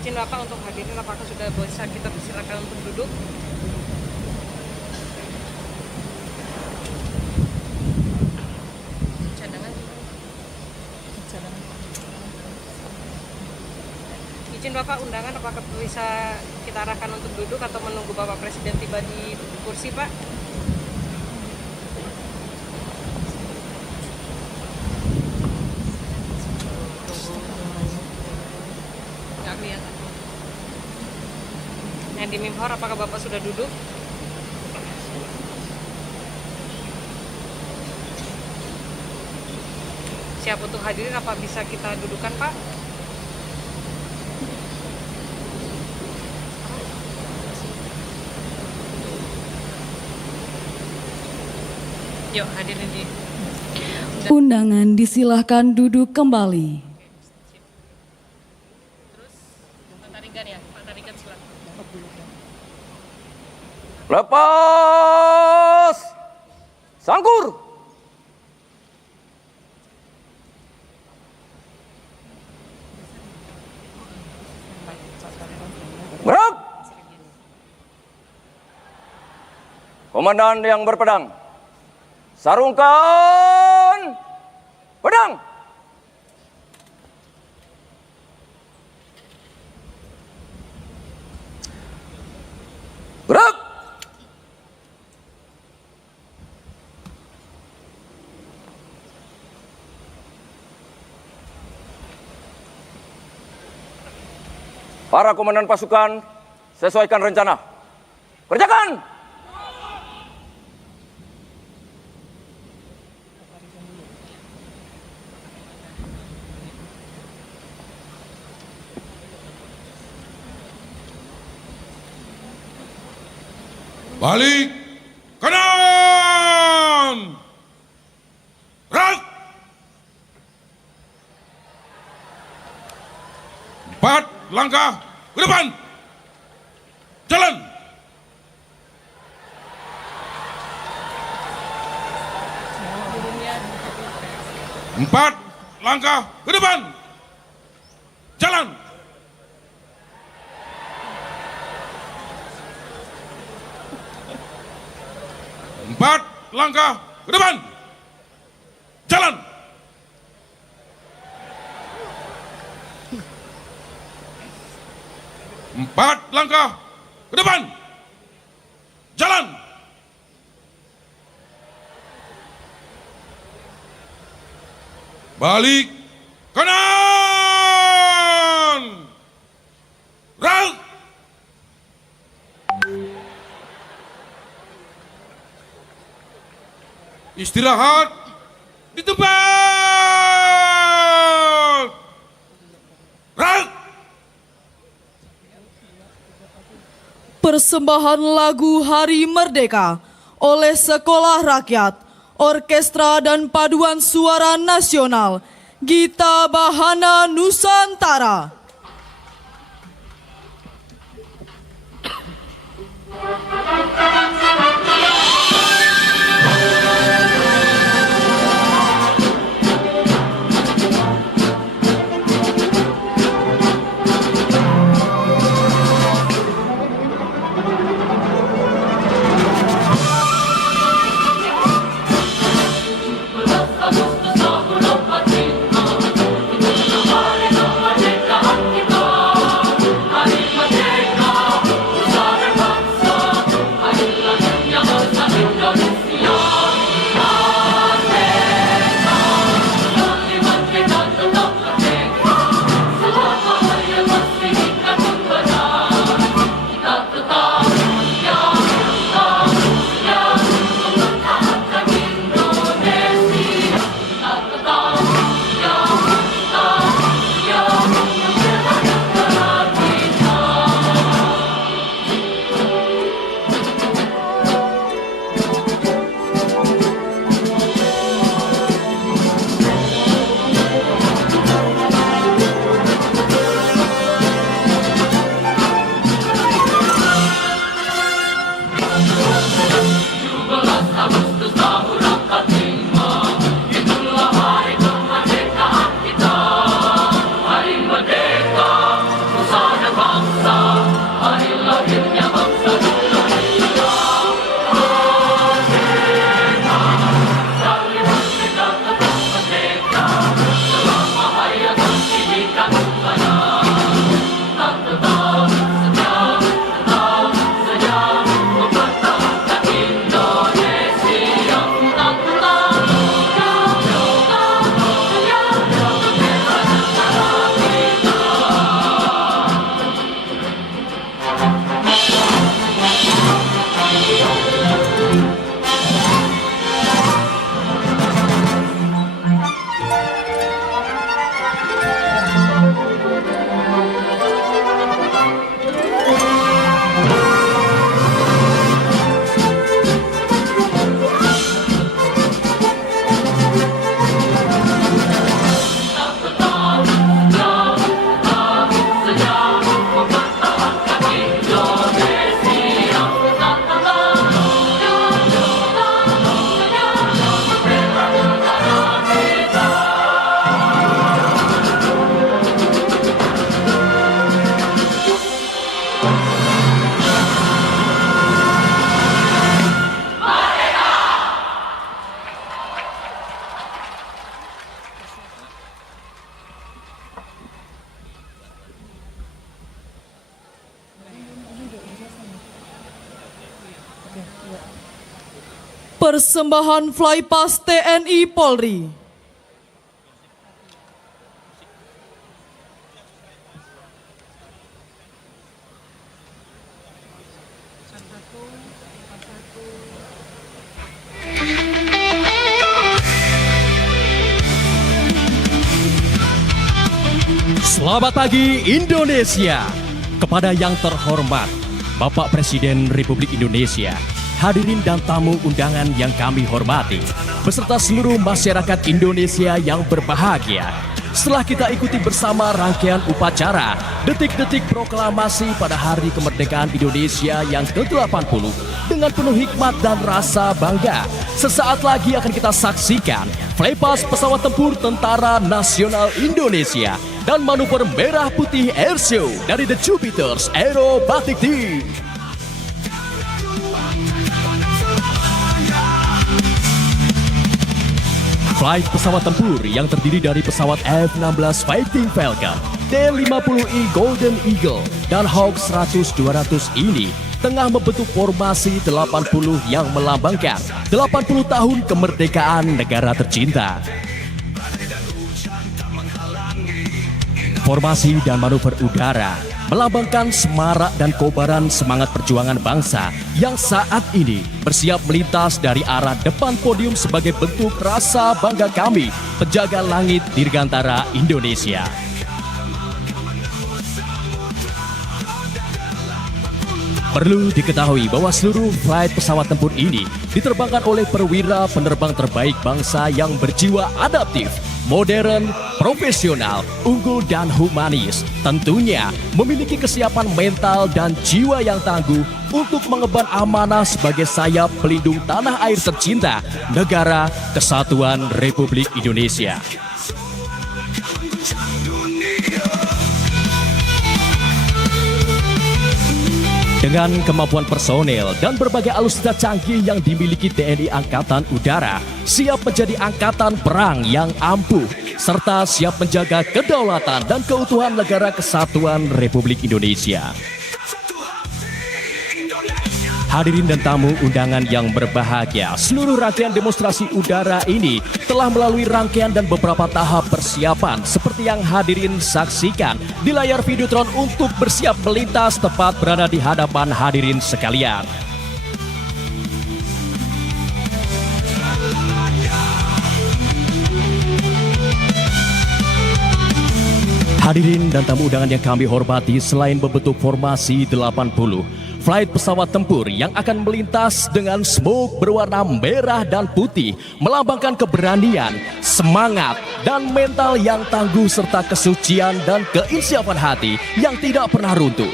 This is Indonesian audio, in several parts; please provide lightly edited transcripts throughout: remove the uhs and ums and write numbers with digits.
Izin Bapak untuk hadirin, apakah sudah bisa kita persilakan untuk duduk? Cadangan. Izin Bapak, undangan apakah bisa kita arahkan untuk duduk atau menunggu Bapak Presiden tiba di kursi, Pak? Nggak kelihatan. Yang di Mimhor, apakah Bapak sudah duduk? Siap untuk hadirin, apa bisa kita dudukan, Pak? Yuk, hadirin di undangan disilahkan duduk kembali. terus Pak Tarigan ya, Pak Tarigan silakan. Lepas sangkur. Gerak. Komandan yang berpedang, sarungkan pedang. Gerak. Para komandan pasukan, sesuaikan rencana. Kerjakan! Balik kanan. Gerak. 4 langkah ke depan. Jalan. Empat langkah ke depan. Jalan. Empat langkah ke depan. Jalan. Empat langkah ke depan. Jalan. Balik kanan. Gerak. Istirahat di tempat. Gerak. Persembahan lagu Hari Merdeka oleh Sekolah Rakyat, Orkestra dan Paduan Suara Nasional, Gita Bahana Nusantara. Agustus 24 Merdeka Persembahan Flypass TNI Polri. Selamat pagi Indonesia. Kepada yang terhormat Bapak Presiden Republik Indonesia, hadirin dan tamu undangan yang kami hormati, beserta seluruh masyarakat Indonesia yang berbahagia. Setelah kita ikuti bersama rangkaian upacara detik-detik proklamasi pada Hari Kemerdekaan Indonesia yang ke-80 dengan penuh hikmat dan rasa bangga, sesaat lagi akan kita saksikan Flypass pesawat tempur Tentara Nasional Indonesia dan manuver merah putih airshow dari The Jupiters Aerobatic Team. Flight pesawat tempur yang terdiri dari pesawat F-16 Fighting Falcon, T-50E Golden Eagle, dan Hawk 100-200 ini tengah membentuk formasi 80 yang melambangkan 80 tahun kemerdekaan negara tercinta. Formasi dan manuver udara melambangkan semarak dan kobaran semangat perjuangan bangsa yang saat ini bersiap melintas dari arah depan podium sebagai bentuk rasa bangga kami, penjaga langit Dirgantara Indonesia. Perlu diketahui bahwa seluruh flight pesawat tempur ini diterbangkan oleh perwira penerbang terbaik bangsa yang berjiwa adaptif, modern, profesional, unggul, dan humanis. Tentunya memiliki kesiapan mental dan jiwa yang tangguh untuk mengemban amanah sebagai sayap pelindung tanah air tercinta, Negara Kesatuan Republik Indonesia. Dengan kemampuan personel dan berbagai alutsista canggih yang dimiliki TNI Angkatan Udara, siap menjadi angkatan perang yang ampuh, serta siap menjaga kedaulatan dan keutuhan Negara Kesatuan Republik Indonesia. Hadirin dan tamu undangan yang berbahagia, seluruh rangkaian demonstrasi udara ini telah melalui rangkaian dan beberapa tahap persiapan seperti yang hadirin saksikan di layar Videotron untuk bersiap melintas tepat berada di hadapan hadirin sekalian. Hadirin dan tamu undangan yang kami hormati, selain membentuk formasi 80, flight pesawat tempur yang akan melintas dengan smoke berwarna merah dan putih melambangkan keberanian, semangat, dan mental yang tangguh serta kesucian dan keinsyafan hati yang tidak pernah runtuh.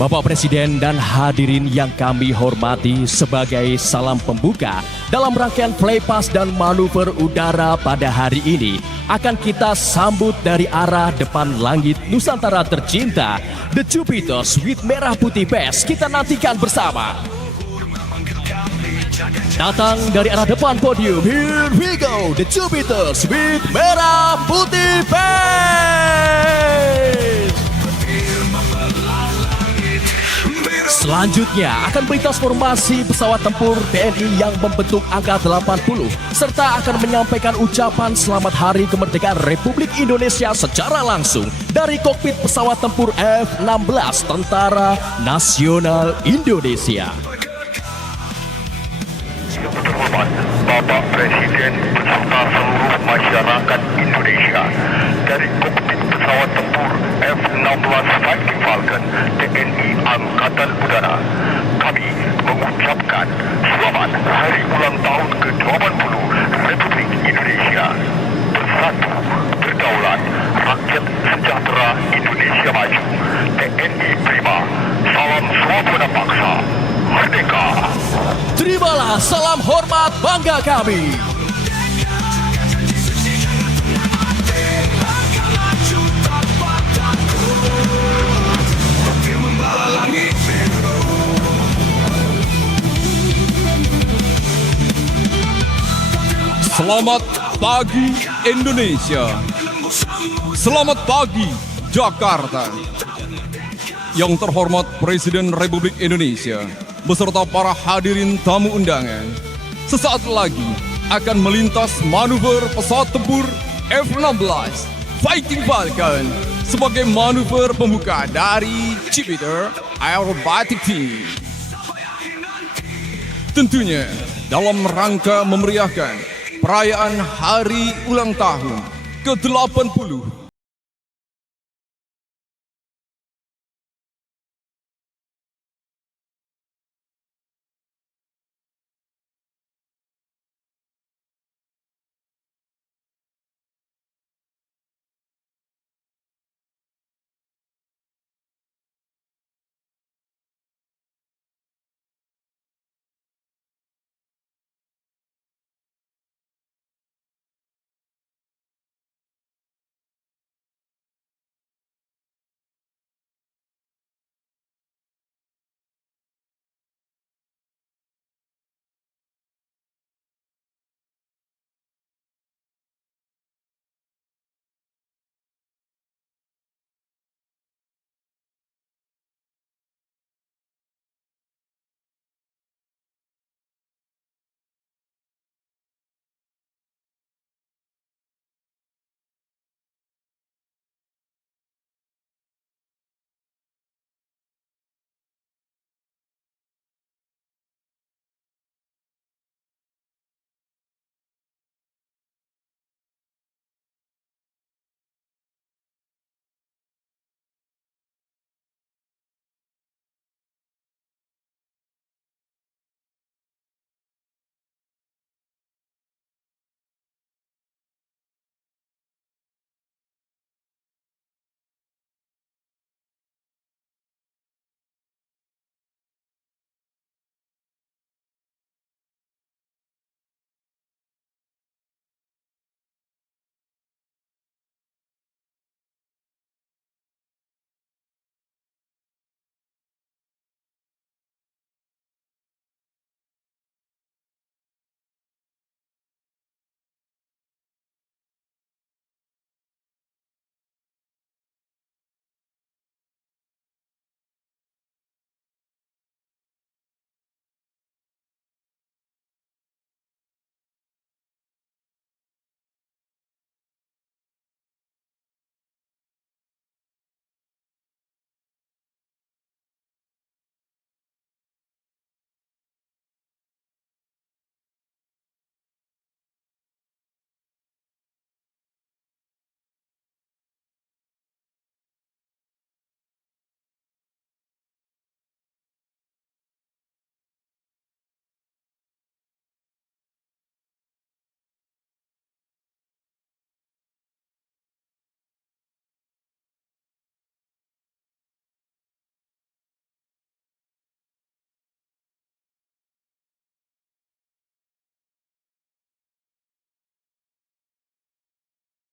Bapak Presiden dan hadirin yang kami hormati, sebagai salam pembuka dalam rangkaian Flypass dan manuver udara pada hari ini akan kita sambut dari arah depan langit Nusantara tercinta, The Jupiters with merah putih best. Kita nantikan bersama. Datang dari arah depan podium, here we go, The Jupiters with merah putih best. Selanjutnya akan melintas formasi pesawat tempur TNI yang membentuk angka 80 serta akan menyampaikan ucapan selamat Hari Kemerdekaan Republik Indonesia secara langsung dari kokpit pesawat tempur F-16 Tentara Nasional Indonesia. Yang terhormat Bapak Presiden beserta seluruh masyarakat Indonesia, dari kokpit pesawat tempur F-16 Fighting Falcon TNI Angkatan Udara, kami mengucapkan selamat Hari Ulang Tahun ke-80 Republik Indonesia. Bersatu, berdaulat, rakyat sejahtera Indonesia maju. TNI Prima, salam swabwana paksa, merdeka. Terimalah salam hormat bangga kami. Selamat pagi Indonesia. Selamat pagi Jakarta. Yang terhormat Presiden Republik Indonesia, beserta para hadirin tamu undangan sesaat lagi akan melintas manuver pesawat tempur F-16 Fighting Falcon sebagai manuver pembuka dari Jupiter Aerobatic Team. Tentunya dalam rangka memeriahkan perayaan hari ulang tahun ke-80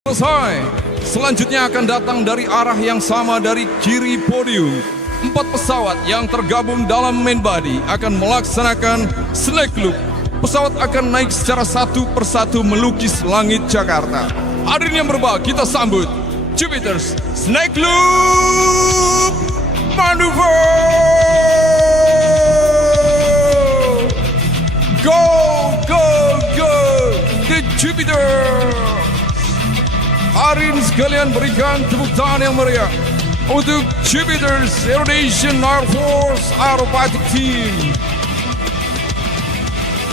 selesai. Selanjutnya akan datang dari arah yang sama dari kiri podium. 4 pesawat yang tergabung dalam main body akan melaksanakan snake loop. Pesawat akan naik secara satu persatu melukis langit Jakarta. Hadirin yang berbahagia, kita sambut Jupiter's Snake Loop Maneuver. Go, go, go, the Jupiter. Hadirin sekalian, berikan tepuk tangan yang meriah untuk Jupiter's Indonesian Air Force Aerobatic Team.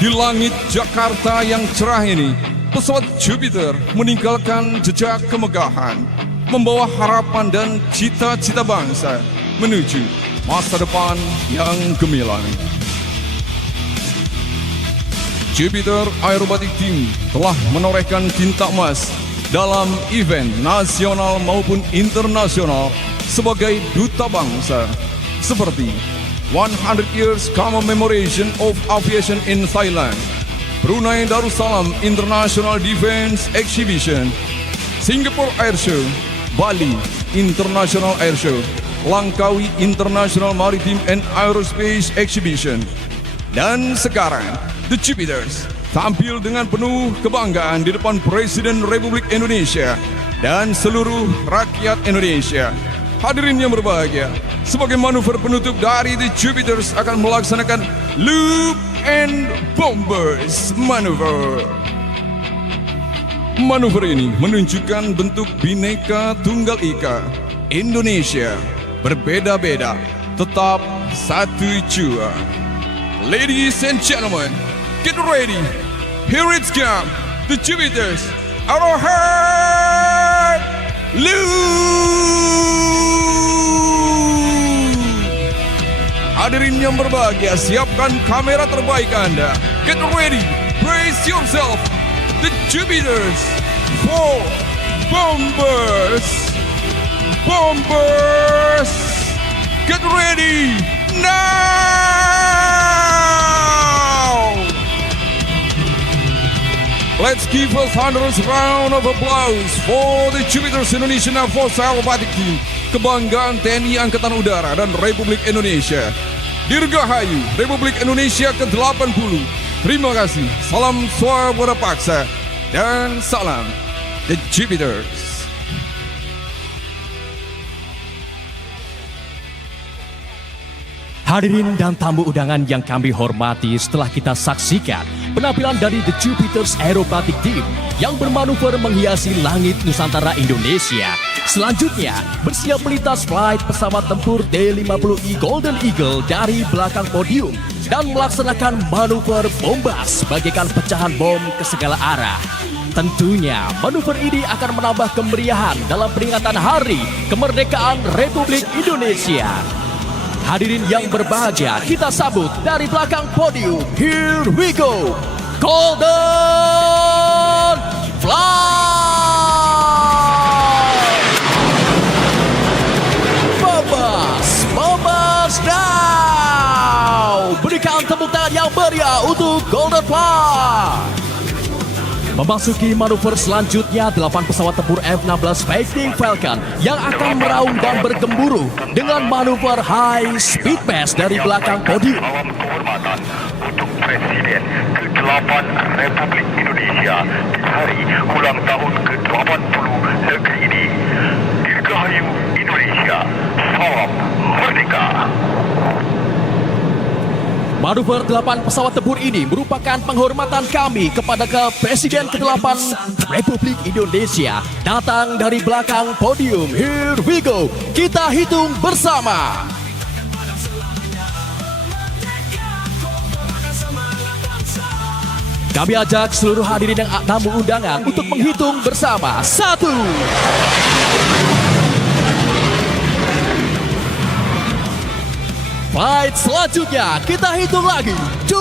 Di langit Jakarta yang cerah ini, pesawat Jupiter meninggalkan jejak kemegahan, membawa harapan dan cita-cita bangsa menuju masa depan yang gemilang. Jupiter Aerobatic Team telah menorehkan tinta emas dalam event nasional maupun internasional sebagai duta bangsa, seperti 100 Years Commemoration of Aviation in Thailand, Brunei Darussalam International Defense Exhibition, Singapore Air Show, Bali International Air Show, Langkawi International Maritime and Aerospace Exhibition. Dan sekarang, The Jupiters tampil dengan penuh kebanggaan di depan Presiden Republik Indonesia dan seluruh rakyat Indonesia. Hadirin yang berbahagia, sebagai manuver penutup dari The Jupiters akan melaksanakan Loop and Bombers Maneuver. Manuver ini menunjukkan bentuk Bhinneka Tunggal Ika Indonesia, berbeda-beda, tetap satu jua. Ladies and gentlemen, get ready. Here it's come, The Jupiters, our heart, Loop. Hadirin yang berbahagia, siapkan kamera terbaik Anda. Get ready, brace yourself. The Jupiters for Bombers. Bombers, get ready now. Let's give a thunderous round of applause for the Jupiters Indonesian Air Force Aerobatic Team, kebanggaan TNI Angkatan Udara dan Republik Indonesia. Dirgahayu Republik Indonesia ke-80. Terima kasih. Salam swabara paksa dan salam The Jupiters. Hadirin dan tamu undangan yang kami hormati, setelah kita saksikan penampilan dari The Jupiters Aerobatic Team yang bermanuver menghiasi langit Nusantara Indonesia. Selanjutnya, bersiap melintas flight pesawat tempur T-50I Golden Eagle dari belakang podium dan melaksanakan manuver bombas bagaikan pecahan bom ke segala arah. Tentunya, manuver ini akan menambah kemeriahan dalam peringatan Hari Kemerdekaan Republik Indonesia. Hadirin yang berbahagia, kita sambut dari belakang podium. Here we go, Golden Flight. Bombas now. Berikan tepuk tangan yang meriah untuk Golden Flight. Memasuki manuver selanjutnya, 8 pesawat tempur F-16 Fighting Falcon yang akan meraung dan bergemburu dengan manuver High Speed Pass dari belakang podium. Salam kehormatan untuk Presiden ke-8 Republik Indonesia di hari ulang tahun ke-80 negeri ini. Dirgahayu Indonesia, salam merdeka. Manuver 8 pesawat tempur ini merupakan penghormatan kami kepada Presiden ke-8 Republik Indonesia datang dari belakang podium. Here we go, kita hitung bersama. Kami ajak seluruh hadirin dan tamu undangan untuk menghitung bersama. 1. Flight selanjutnya kita hitung lagi. 2.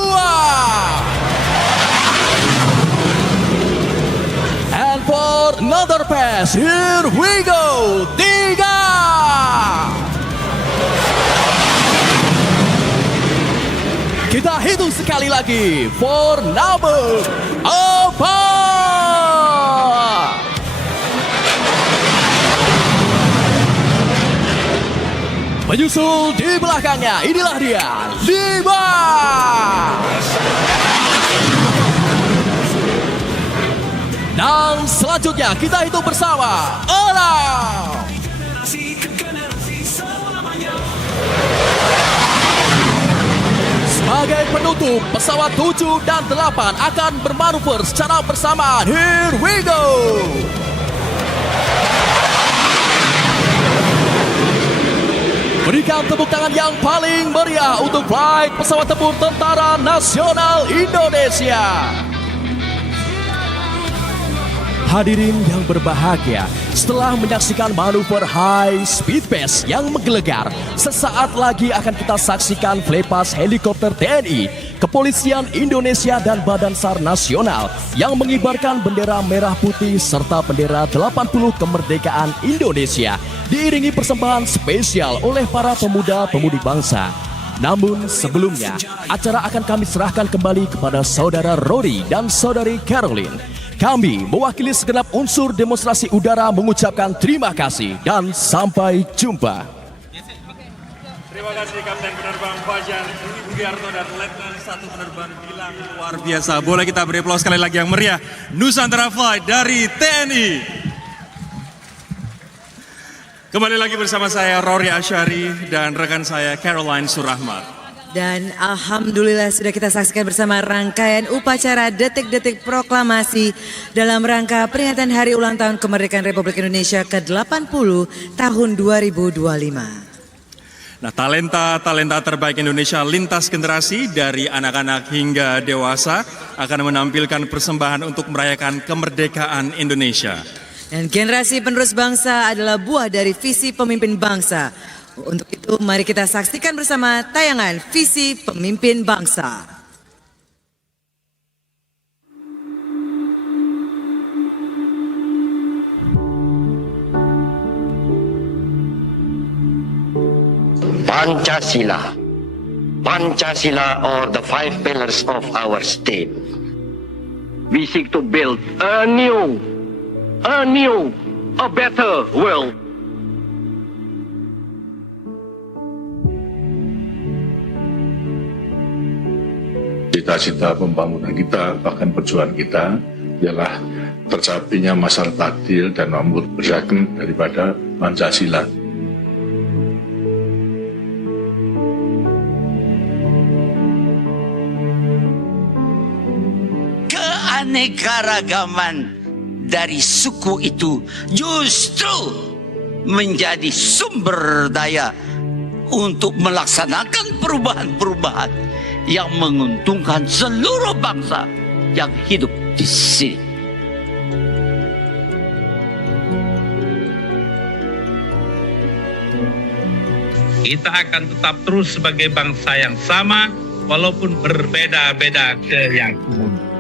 And for another pass, here we go. 3. Kita hitung sekali lagi. For number 4. Menyusul di belakangnya, inilah dia, 5. Dan selanjutnya kita hitung bersama, 6. Sebagai penutup, pesawat 7 dan 8 akan bermanuver secara bersamaan. Here we go. Berikan tepuk tangan yang paling meriah untuk flight pesawat tempur Tentara Nasional Indonesia. Hadirin yang berbahagia, setelah menyaksikan manuver High Speed Pass yang menggelegar, sesaat lagi akan kita saksikan flypass helikopter TNI, Kepolisian Indonesia dan Badan SAR Nasional yang mengibarkan bendera merah putih serta bendera 80 kemerdekaan Indonesia, diiringi persembahan spesial oleh para pemuda-pemudi bangsa. Namun sebelumnya, acara akan kami serahkan kembali kepada Saudara Rory dan Saudari Caroline. Kami mewakili segenap unsur demonstrasi udara mengucapkan terima kasih dan sampai jumpa. Terima kasih Kapten Penerbang Fajar Bugiarto dan Letnan 1 Penerbang Gilang, luar biasa. Boleh kita beri aplaus sekali lagi yang meriah. Nusantara Flight dari TNI. Kembali lagi bersama saya Rory Asyari dan rekan saya Caroline Surahmat. Dan alhamdulillah sudah kita saksikan bersama rangkaian upacara detik-detik proklamasi dalam rangka peringatan Hari Ulang Tahun Kemerdekaan Republik Indonesia ke-80 tahun 2025. Nah, talenta terbaik Indonesia lintas generasi dari anak-anak hingga dewasa akan menampilkan persembahan untuk merayakan kemerdekaan Indonesia. Dan generasi penerus bangsa adalah buah dari visi pemimpin bangsa. Untuk itu mari kita saksikan bersama tayangan Visi Pemimpin Bangsa. Pancasila. Pancasila or the 5 pillars of our state. We seek to build a better world. Cita-cita pembangunan kita, bahkan perjuangan kita ialah tercapainya masyarakat adil dan makmur berdasarkan daripada Pancasila. Keanekaragaman dari suku itu justru menjadi sumber daya untuk melaksanakan perubahan-perubahan yang menguntungkan seluruh bangsa yang hidup di sini. Kita akan tetap terus sebagai bangsa yang sama walaupun berbeda-beda keyakinan.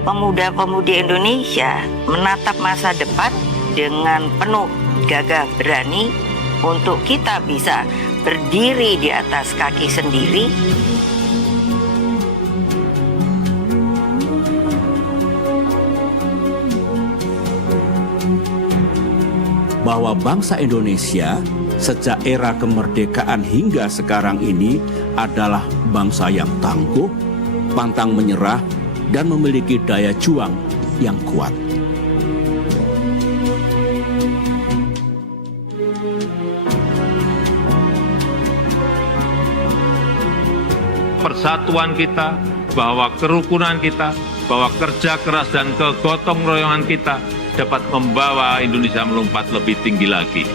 Pemuda-pemudi Indonesia menatap masa depan dengan penuh gagah berani untuk kita bisa berdiri di atas kaki sendiri. Bahwa bangsa Indonesia sejak era kemerdekaan hingga sekarang ini adalah bangsa yang tangguh, pantang menyerah, dan memiliki daya juang yang kuat. Persatuan kita, bahwa kerukunan kita, bahwa kerja keras dan kegotong royongan kita dapat membawa Indonesia melompat lebih tinggi lagi.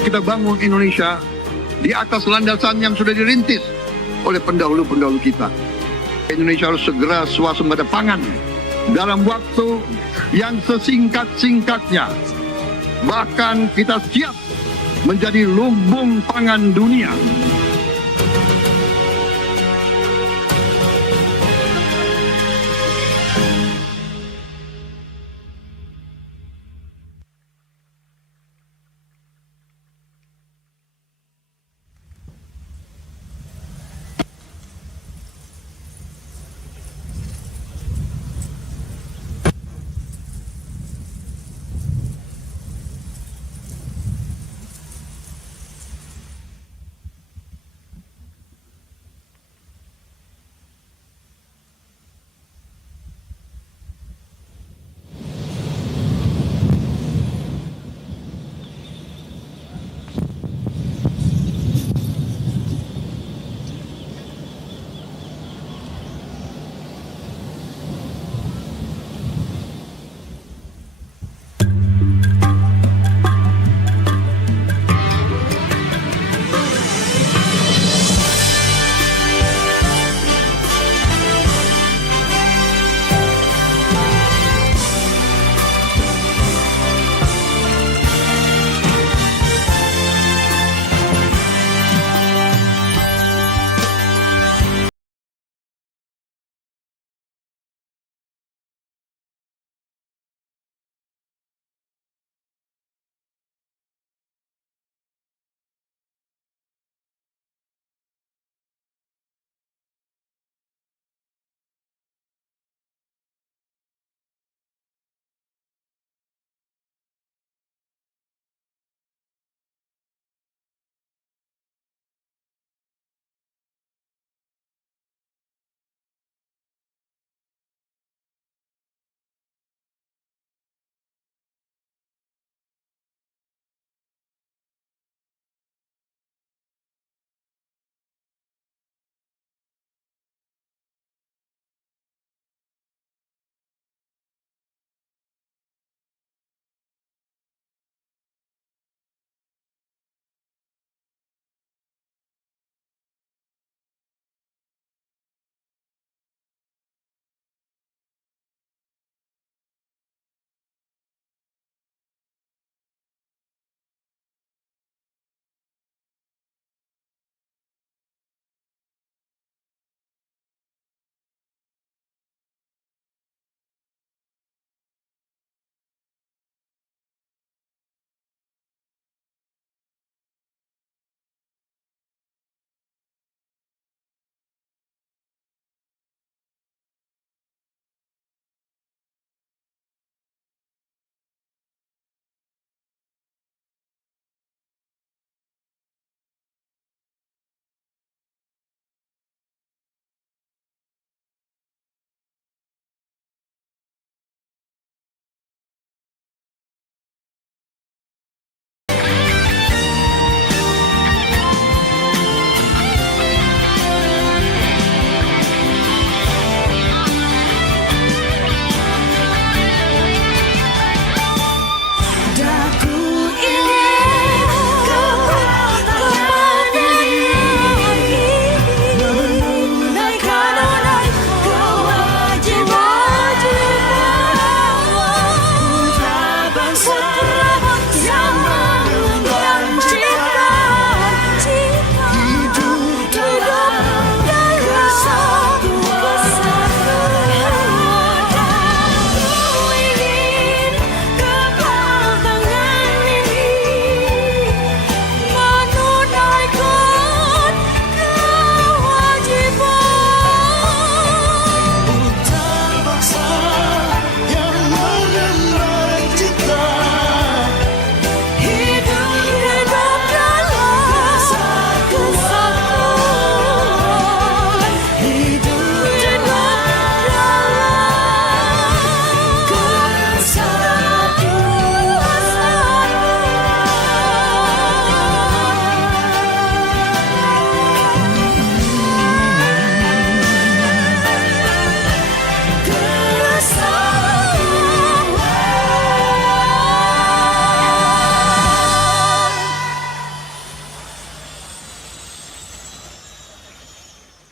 Kita bangun Indonesia di atas landasan yang sudah dirintis oleh pendahulu-pendahulu kita. Indonesia harus segera swasembada pangan dalam waktu yang sesingkat-singkatnya. Bahkan kita siap menjadi lumbung pangan dunia.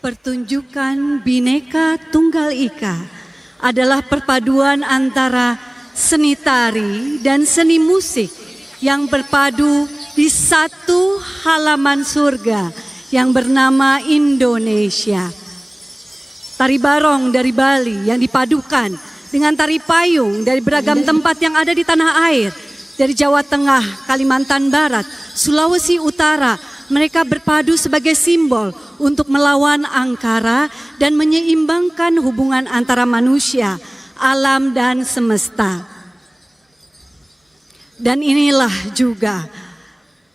Pertunjukan Bhinneka Tunggal Ika adalah perpaduan antara seni tari dan seni musik yang berpadu di satu halaman surga yang bernama Indonesia. Tari barong dari Bali yang dipadukan dengan tari payung dari beragam tempat yang ada di tanah air, dari Jawa Tengah, Kalimantan Barat, Sulawesi Utara, mereka berpadu sebagai simbol untuk melawan angkara dan menyeimbangkan hubungan antara manusia, alam, dan semesta. Dan inilah juga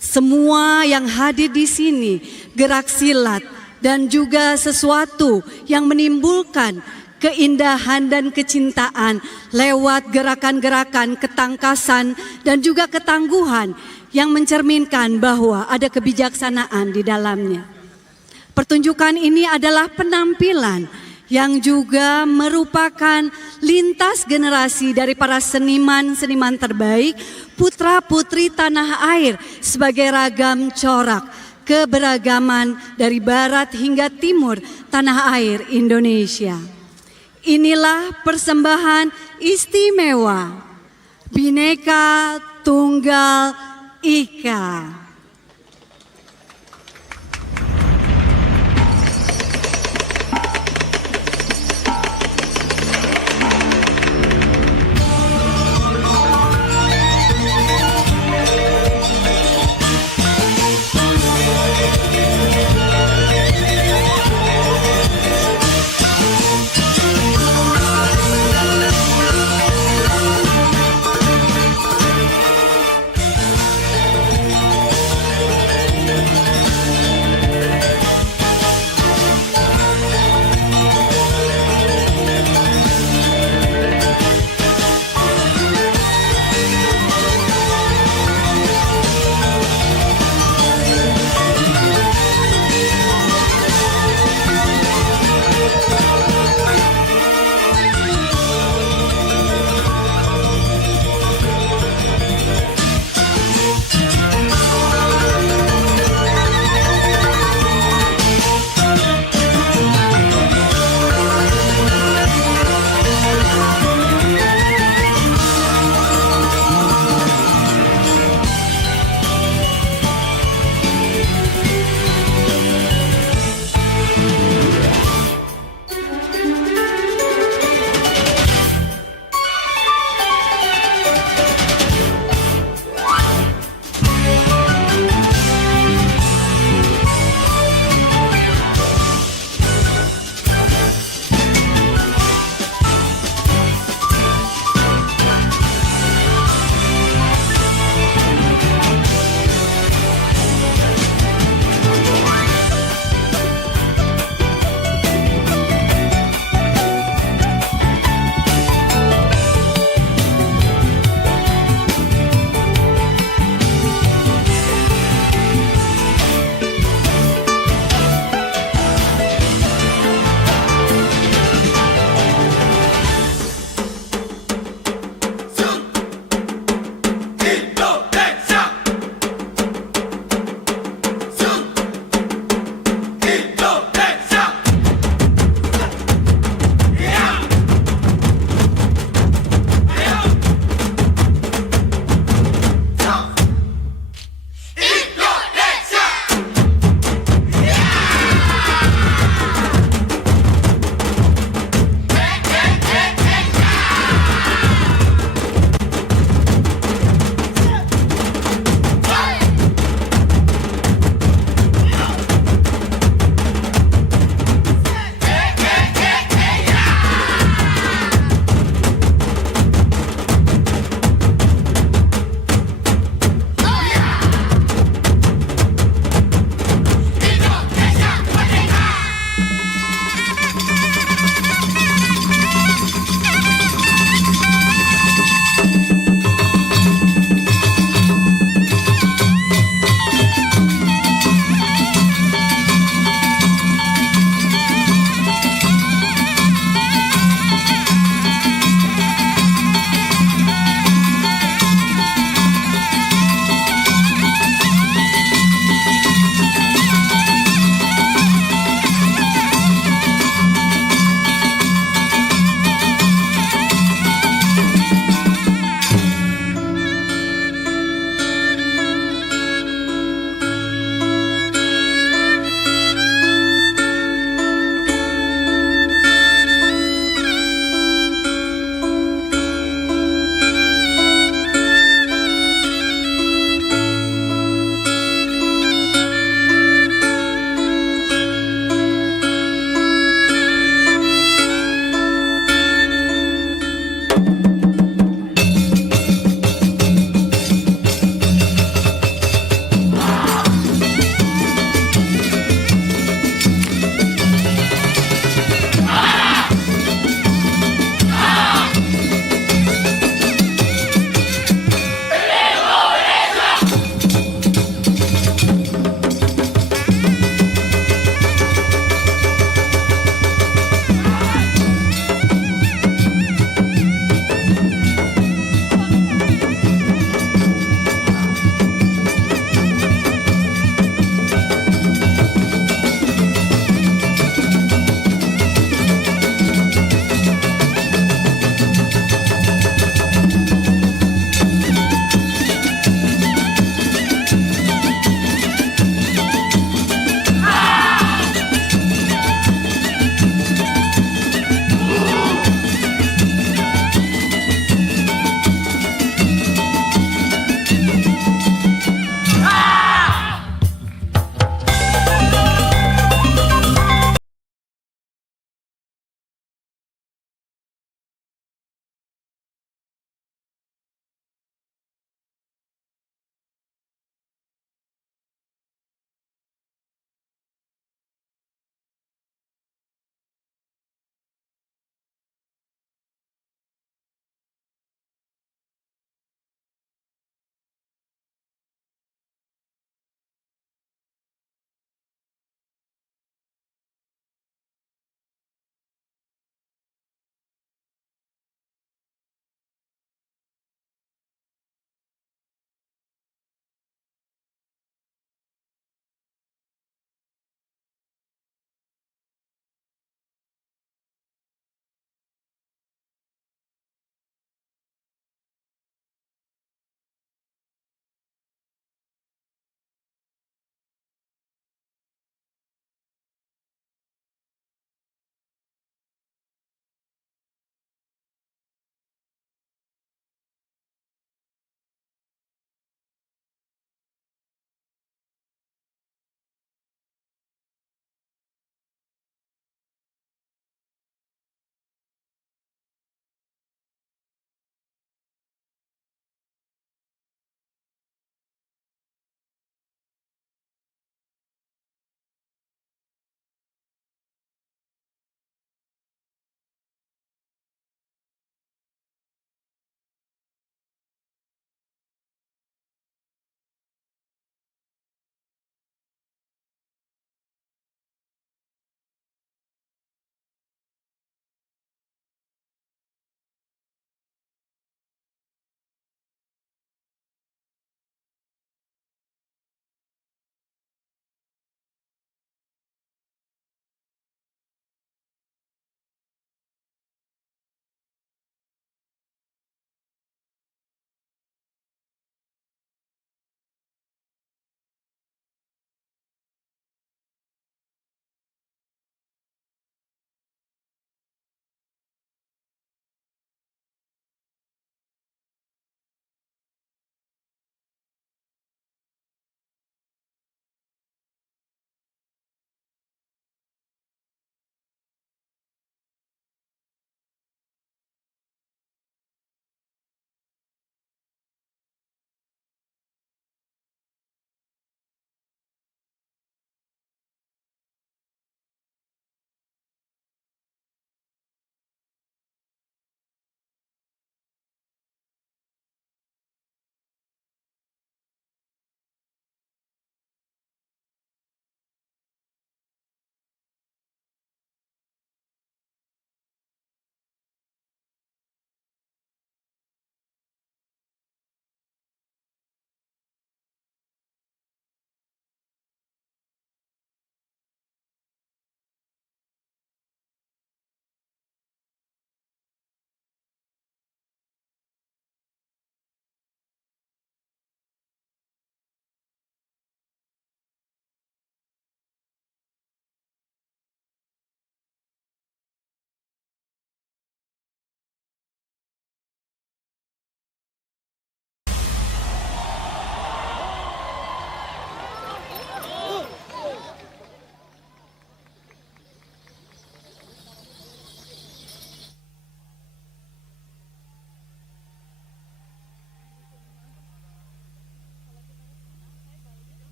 semua yang hadir di sini, gerak silat dan juga sesuatu yang menimbulkan keindahan dan kecintaan lewat gerakan-gerakan ketangkasan dan juga ketangguhan yang mencerminkan bahwa ada kebijaksanaan di dalamnya. Pertunjukan ini adalah penampilan yang juga merupakan lintas generasi dari para seniman-seniman terbaik, putra-putri tanah air sebagai ragam corak keberagaman dari barat hingga timur tanah air Indonesia. Inilah persembahan istimewa Bhinneka Tunggal Ika.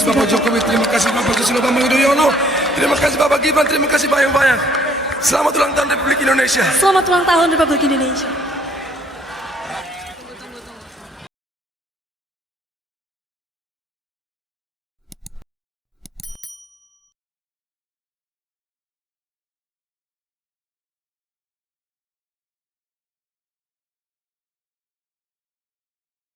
kasih Bapak Jokowi, terima kasih Bapak Susilo Bambang Yudhoyono, terima kasih Bapak Gibran, terima kasih bayang-bayang. Selamat ulang tahun Republik Indonesia. Selamat ulang tahun Republik Indonesia.